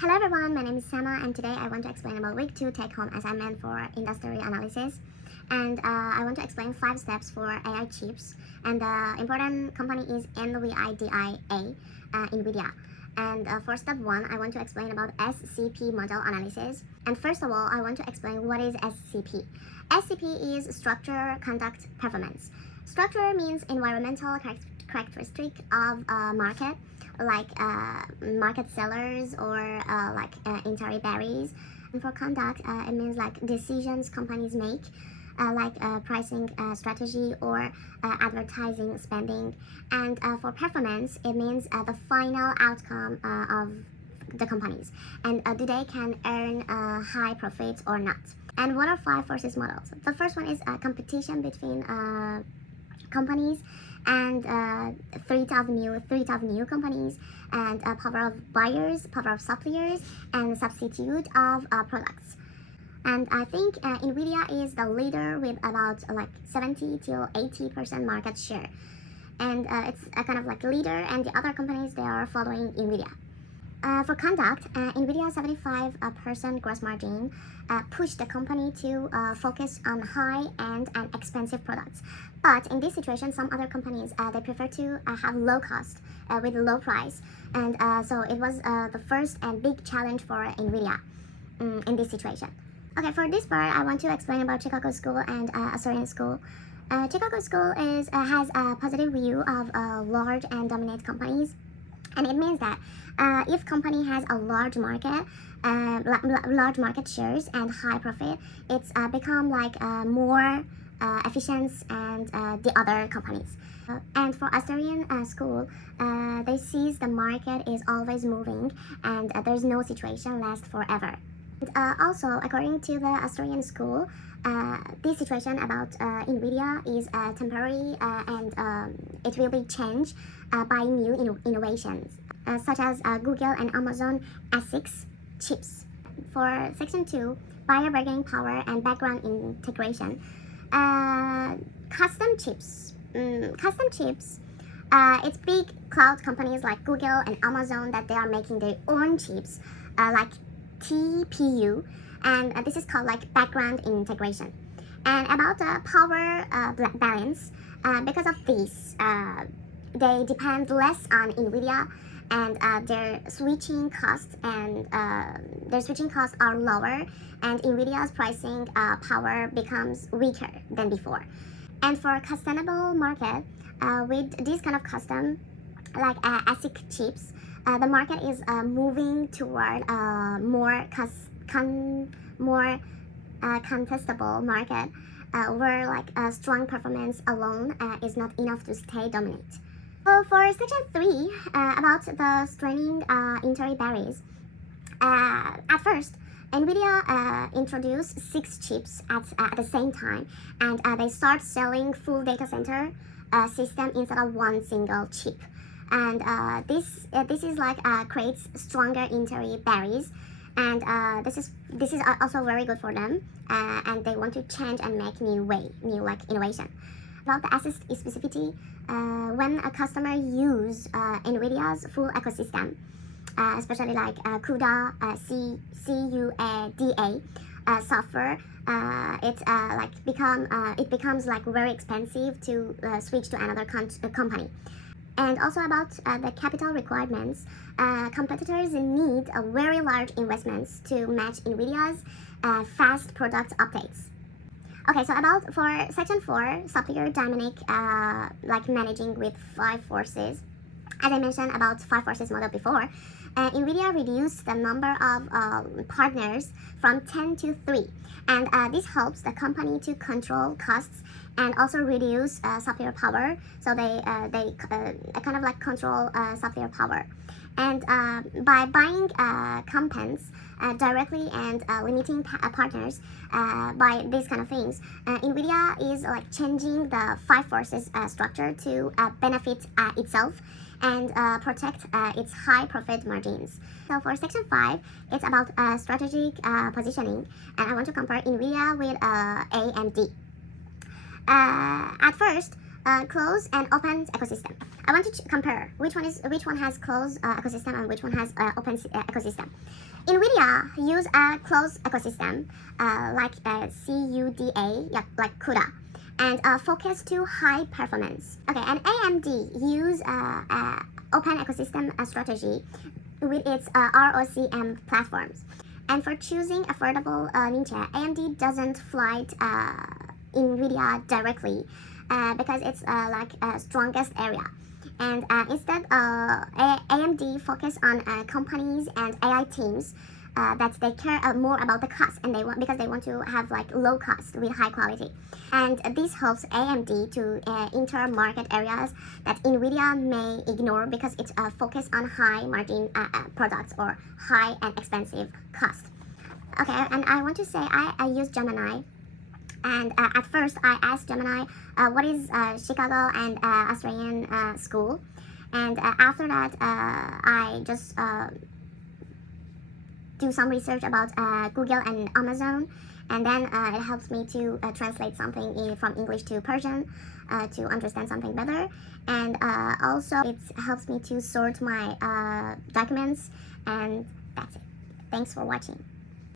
Hello everyone, my name is Sama and today I want to explain about week 2 take-home assignment for industry analysis. And I want to explain 5 steps for AI chips. And the important company is NVIDIA, NVIDIA. And for step 1, I want to explain about SCP model analysis. And first of all, I want to explain what is SCP. SCP is structure, conduct, performance. Structure means environmental characteristic of a market, like market sellers or intermediaries. And for conduct, it means like decisions companies make, like pricing strategy or advertising spending. And for performance, it means the final outcome of the companies, and do they can earn high profits or not. And what are 5 forces models? The first one is competition between companies, and threat of new companies, and power of buyers, power of suppliers, and substitute of products. And I think NVIDIA is the leader with about 70 to 80% market share, and it's a kind of like leader, and the other companies, they are following NVIDIA. For conduct, NVIDIA 75% gross margin pushed the company to focus on high-end and expensive products. But in this situation, some other companies, they prefer to have low cost with low price. And so it was the first and big challenge for NVIDIA in this situation. Okay, for this part, I want to explain about Chicago School and Australian School. Chicago School has a positive view of large and dominant companies. And it means that if company has a large market, large market shares and high profit, it's become more efficient and the other companies. And for Australian school, they sees the market is always moving, and there's no situation lasts forever. And also, according to the Australian school, this situation about NVIDIA is temporary, and it will be changed by new innovations, such as Google and Amazon ASICs chips. For section 2, buyer bargaining power and background integration. Custom chips. It's big cloud companies like Google and Amazon that they are making their own chips, like TPU, and this is called background integration. And about the power balance, because of this, they depend less on NVIDIA, and their switching costs are lower, and NVIDIA's pricing power becomes weaker than before. And for sustainable market, with this kind of custom ASIC chips, the market is moving toward more contestable market, where strong performance alone is not enough to stay dominant. So for section 3, about the straining intermediaries, at first, NVIDIA introduced 6 chips at the same time, and they start selling full data center system instead of one single chip. And this is creates stronger intermediaries, and this is also very good for them, and they want to change and make new innovation. About the asset specificity, when a customer use NVIDIA's full ecosystem, especially CUDA, CUDA software, it becomes very expensive to switch to another company. And also about the capital requirements, competitors need a very large investments to match NVIDIA's fast product updates. Okay, so for section 4, supplier dynamic, managing with 5 forces. As I mentioned about 5 forces model before, NVIDIA reduced the number of partners from 10 to 3, and this helps the company to control costs and also reduce supplier power. So they kind of control supplier power. And by buying components directly and limiting partners by these kind of things, NVIDIA is changing the 5 forces structure to benefit itself and protect its high profit margins. So for section 5, it's about strategic positioning, and I want to compare NVIDIA with AMD. At first, closed and open ecosystem. I want to compare which one has closed ecosystem and which one has open ecosystem. NVIDIA use a closed ecosystem like CUDA, yeah, like CUDA, and focus to high performance. Okay, and AMD use open ecosystem strategy with its ROCm platforms. And for choosing affordable Ninja, AMD doesn't flight NVIDIA directly because it's like strongest area. And instead, AMD focus on companies and AI teams that they care more about the cost, and because they want to have like low cost with high quality. And this helps AMD to enter market areas that NVIDIA may ignore because it's focused on high margin products or high and expensive cost. Okay, and I want to say I use Gemini. And at first, I asked Gemini what is Chicago and Australian school. And after that, I just do some research about Google and Amazon. And then it helps me to translate something from English to Persian to understand something better. And also, it helps me to sort my documents. And that's it. Thanks for watching.